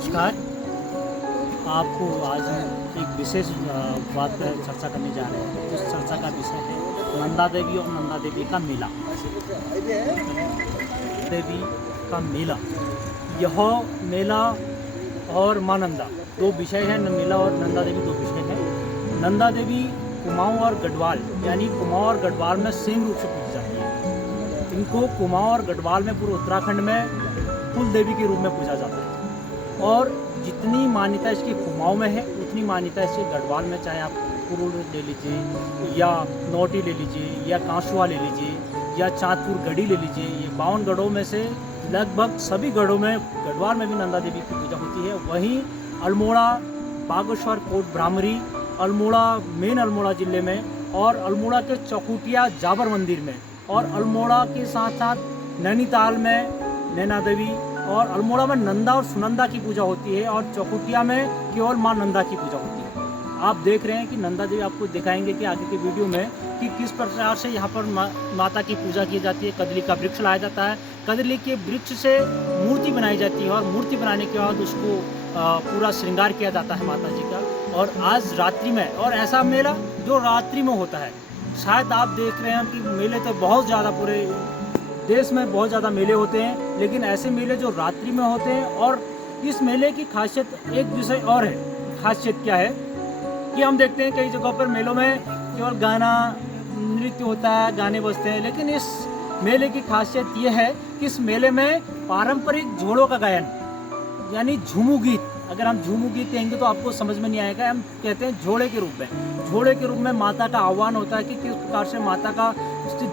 नमस्कार। आपको आज एक विशेष बात पर चर्चा करने जा रहे हैं। जिस चर्चा का विषय है नंदा देवी और नंदा देवी का मेला। देवी का मेला, यह मेला और माँ नंदा दो विषय हैं। मेला और नंदा देवी दो विषय हैं। नंदा देवी कुमाऊं और गढ़वाल यानी कुमाऊं और गढ़वाल में सेम रूप से पूजी जाती है। इनको कुमाऊं और गढ़वाल में पूरे उत्तराखंड में कुल देवी के रूप में पूजा जाता है। और जितनी मान्यता इसकी कुमाऊं में है उतनी मान्यता इसके गढ़वाल में, चाहे आप कुरुल ले लीजिए या नोटी ले लीजिए या कांसुआ ले लीजिए या चाँदपुर गढ़ी ले लीजिए। ये 52 गढ़ों में से लगभग सभी गढ़ों में गढ़वाल में भी नंदा देवी की पूजा होती है। वहीं अल्मोड़ा, बागेश्वर, कोट ब्राह्मणी, अल्मोड़ा मेन अल्मोड़ा ज़िले में और अल्मोड़ा के चौकुटिया जाबर मंदिर में और अल्मोड़ा के साथ साथ नैनीताल में नैना देवी और अल्मोड़ा में नंदा और सुनंदा की पूजा होती है और चौकुटिया में केवल माँ नंदा की पूजा होती है। आप देख रहे हैं कि नंदा देवी आपको दिखाएंगे कि आगे के वीडियो में कि किस प्रकार से यहाँ पर माता की पूजा की जाती है। कदली का वृक्ष लाया जाता है, कदली के वृक्ष से मूर्ति बनाई जाती है और मूर्ति बनाने के बाद उसको पूरा श्रृंगार किया जाता है माता जी का। और आज रात्रि में, और ऐसा मेला जो रात्रि में होता है, शायद आप देख रहे हैं कि मेले तो बहुत ज़्यादा पूरे देश में बहुत ज़्यादा मेले होते हैं, लेकिन ऐसे मेले जो रात्रि में होते हैं। और इस मेले की खासियत एक विषय और है। खासियत क्या है कि हम देखते हैं कई जगहों पर मेलों में केवल गाना नृत्य होता है, गाने बजते हैं, लेकिन इस मेले की खासियत ये है कि इस मेले में पारंपरिक झोड़ों का गायन यानी झूमू गीत, अगर हम झूमू गीत कहेंगे तो आपको समझ में नहीं आएगा। हम कहते हैं झोड़े के रूप में। झोड़े के रूप में माता का आह्वान होता है कि किस प्रकार से माता का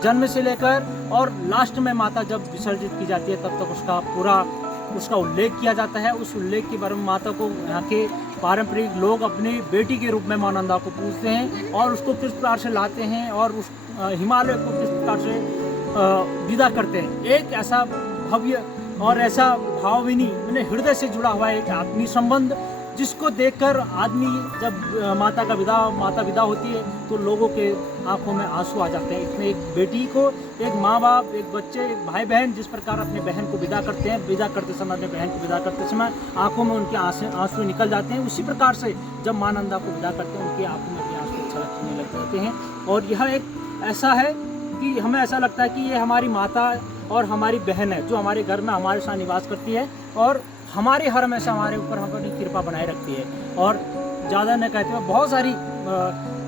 जन्म से लेकर और लास्ट में माता जब विसर्जित की जाती है तब तक उसका पूरा उसका उल्लेख किया जाता है। उस उल्लेख के बारे में माता को यहाँ के पारंपरिक लोग अपनी बेटी के रूप में माँ नंदा को पूजते हैं और उसको किस प्रकार से लाते हैं और उस हिमालय को किस प्रकार से विदा करते हैं। एक ऐसा भव्य और ऐसा भावविनी मैंने हृदय से जुड़ा हुआ एक आत्मीय संबंध, जिसको देखकर आदमी जब माता विदा होती है तो लोगों के आंखों में आंसू आ जाते हैं। इसमें एक बेटी को, एक माँ बाप, एक बच्चे, एक भाई बहन जिस प्रकार अपने बहन को विदा करते हैं, विदा करते समय अपने बहन को विदा करते समय आंखों में उनके आंसू निकल जाते हैं, उसी प्रकार से जब माँ नंदा को विदा करते हैं उनकी आंखों में भी आंसू छलकने लग जाते हैं। और यह एक ऐसा है कि हमें ऐसा लगता है कि ये हमारी माता और हमारी बहन है जो हमारे घर में हमारे साथ निवास करती है और हमारे हर हमेशा हमारे ऊपर अपनी कृपा बनाए रखती है। और ज़्यादा न कहते हुए बहुत सारी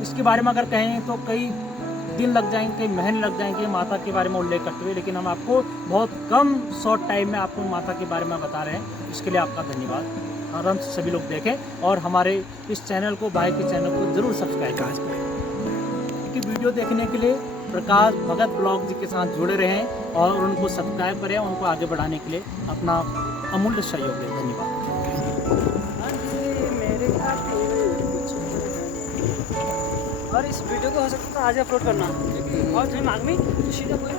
इसके बारे में अगर कहें तो कई दिन लग जाएंगे, कई महीने लग जाएंगे माता के बारे में उल्लेख करते हुए, लेकिन हम आपको बहुत कम शॉर्ट टाइम में आपको माता के बारे में बता रहे हैं। इसके लिए आपका धन्यवाद। आराम से सभी लोग देखें और हमारे इस चैनल को, भाई के चैनल को ज़रूर सब्सक्राइब करें। कि वीडियो देखने के लिए प्रकाश भगत ब्लॉग जी के साथ जुड़े रहें और उनको सब्सक्राइब करें, उनको आगे बढ़ाने के लिए अपना अमूल्य सहयोग दें। धन्यवाद। और इस वीडियो को हो सकता तो आज अपलोड करना और जो मांग में तो सीधा कोई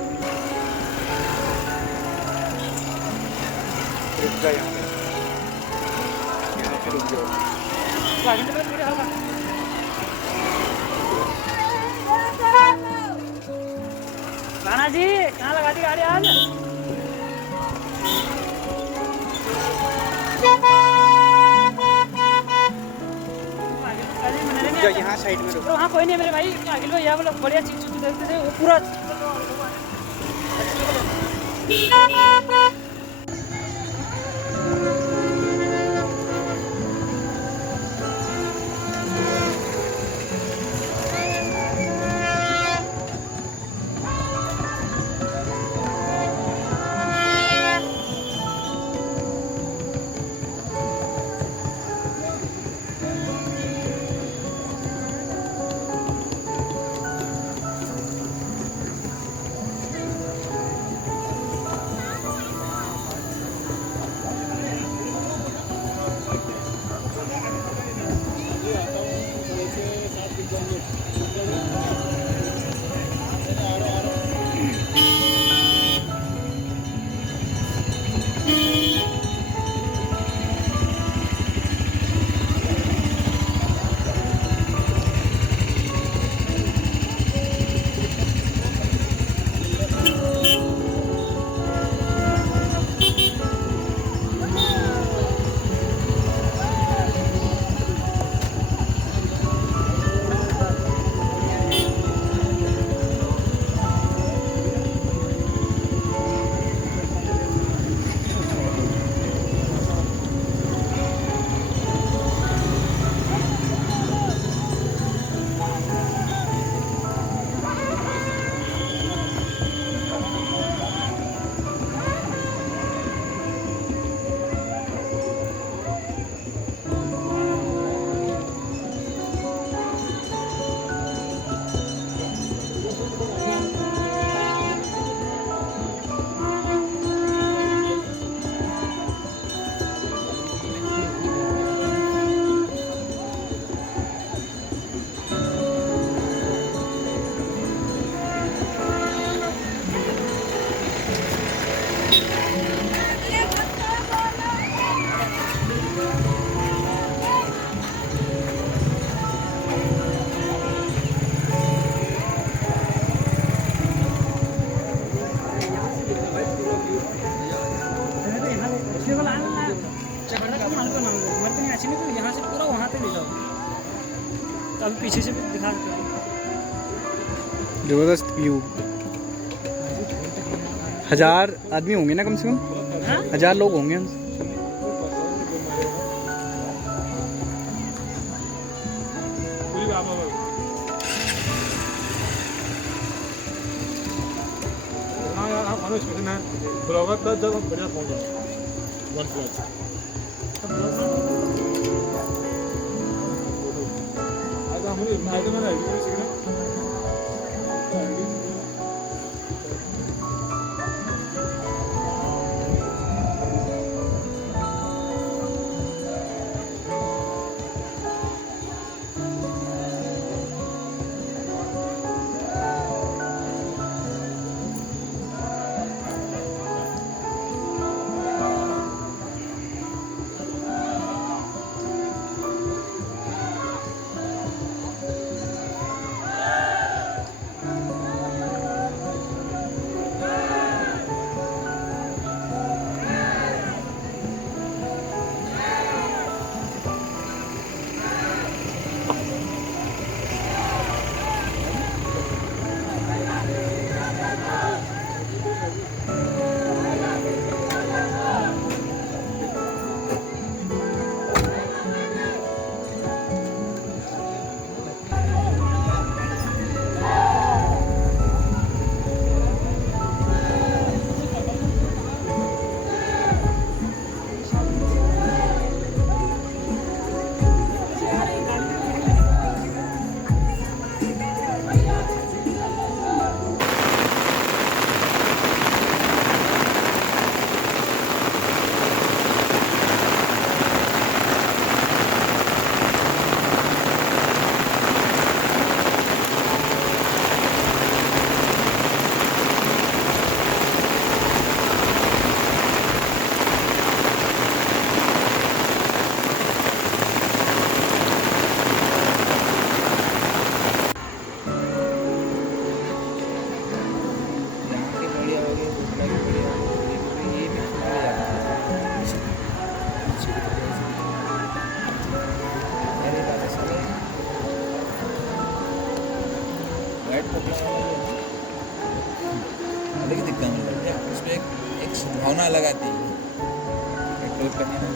राणा जी कहाँ लगा दी गाड़ी आज? यहाँ साइड में तो वहाँ कोई नहीं मेरे भाई, अखिल भाई यहाँ वाला बढ़िया चीज देखते थे वो पूरा मालूम है नाम मेरे को नहीं अच्छी नहीं तो यहाँ से पूरा वहाँ तक ले जाओ। तो अभी पीछे से भी दिखा देते हैं। जबरदस्त व्यू। 1000 आदमी होंगे ना कम से कम, हाँ 1000 लोग होंगे। हाँ यार आप मानो स्टेशन है ब्लॉगर 10 जब बढ़िया पहुँच जाओ 1 प्लस आज हम आज तो मैंने आईडी सीखना अलग ही दिखता है मतलब क्या उसमें एक सद्भावना अलग आती है पेट्रोल करने में।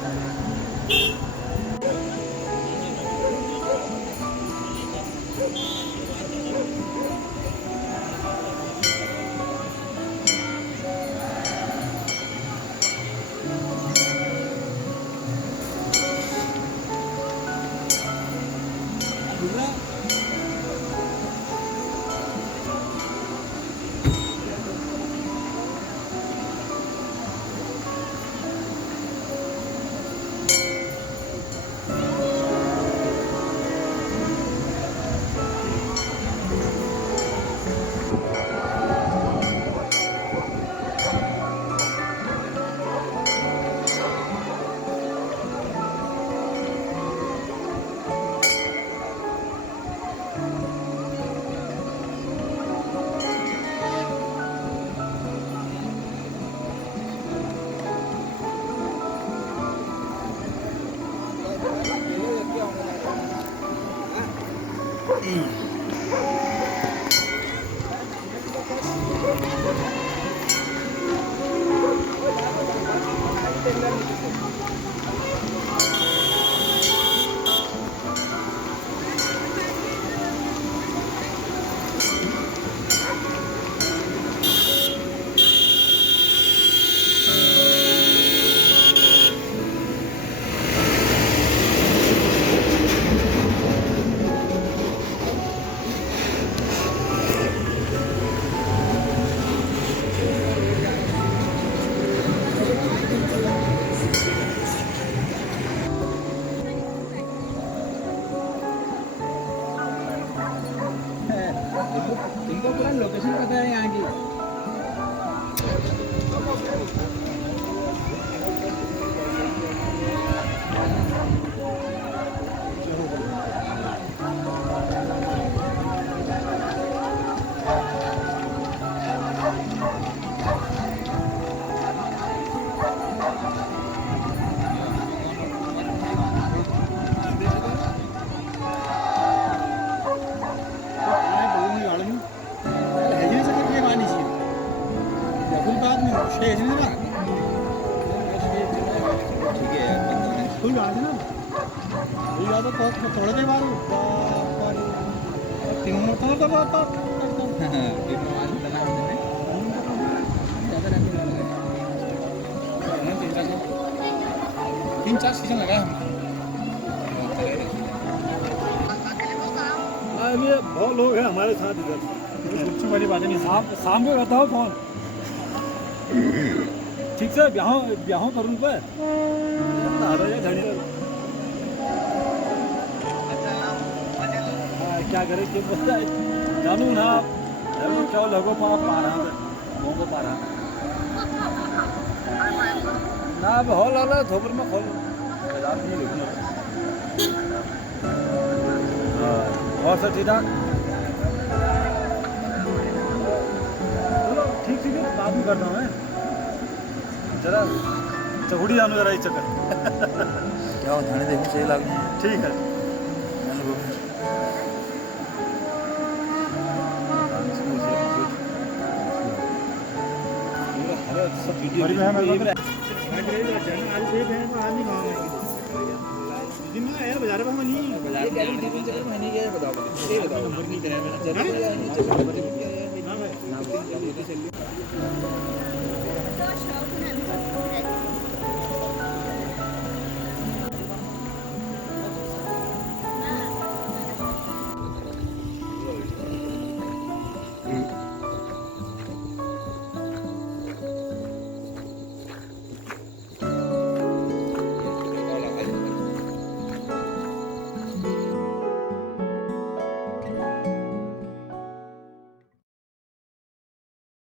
ना ठीक है यार बंद होने फुल गाड़ी ना ये याद तो थोड़े देर बाद पर 3 मिनट तो डिप्लोमा तना हमने ज्यादा टाइम नहीं लगा 3-4 सीजन लगाया हमने ये बहुत लोग हैं हमारे साथ इधर सबसे बड़ी बात नहीं शाम को करता हूँ फोन ठीक से ब्याह करूँ पर क्या करे कि जानू ना क्या लगो पा रहा को पा रहा ना अब हॉल वाला थोपर में खोल बाजार नहीं देखना और सब ठीक ठाक चलो ठीक ठीक है बाद में करता हूँ मैं जरा चहुड़ी जानू जरा इस चक्कर क्या हो थाने देखो सही लग रहा है ठीक है सब वीडियो में बाजार में नहीं ये गाड़ी टिफिन चले मैंने क्या बताओ ये बताओ नंबर नहीं तेरा मेरा